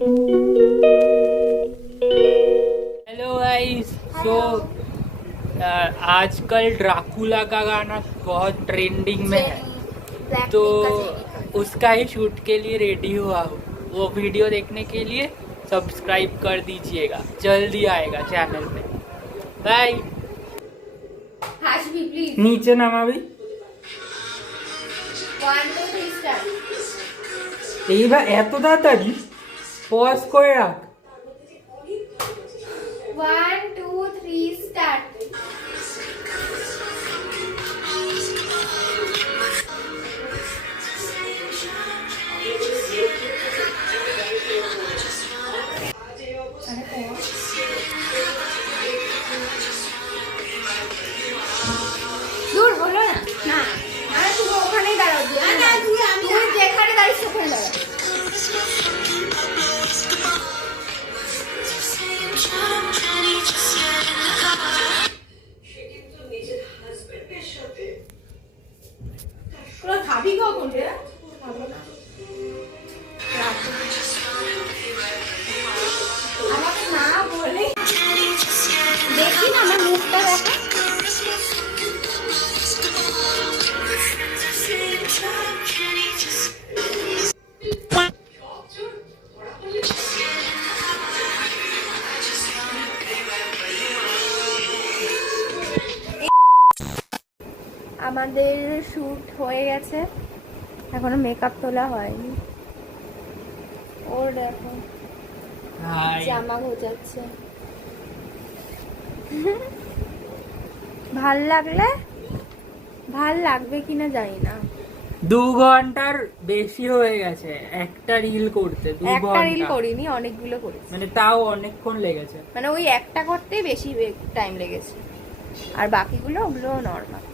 Hello guys. सो आजकल Dracula का गाना बहुत ट्रेंडिंग में है, तो उसका ही शूट के लिए रेडी हुआ हूँ। वो वीडियो देखने के लिए सब्सक्राइब कर दीजिएगा, जल्दी आएगा चैनल पे। बाय। नीचे नामा भी এইবার এত তাড়াতাড়ি পজ করে রাখ। 1 2 3 স্টার্ট। দূর হলো না না আরে তুমি ওখানেই দাঁড়াও। না তুমি যেখানে দাঁড়িয়েছো ওখানে দাঁড়াও। খাবি কখন রে? আমাকে না বলে দেখি না আমার মুখটা দেখা। আমাদের শুট হয়ে গেছে, এখনো মেকআপ তোলা হয়নি। ওর দেখো জামা গোছাচ্ছে। ভাল লাগবে কিনা জানি না। 2 ঘন্টার বেশি হয়ে গেছে একটা রিল করতে। 2 ঘন্টা একটা রিল করিনি, অনেকগুলো করেছি। মানে তাও অনেকক্ষণ লেগেছে। মানে ওই একটা করতেই বেশি টাইম লেগেছে, আর বাকিগুলো ওগুলো নর্মাল।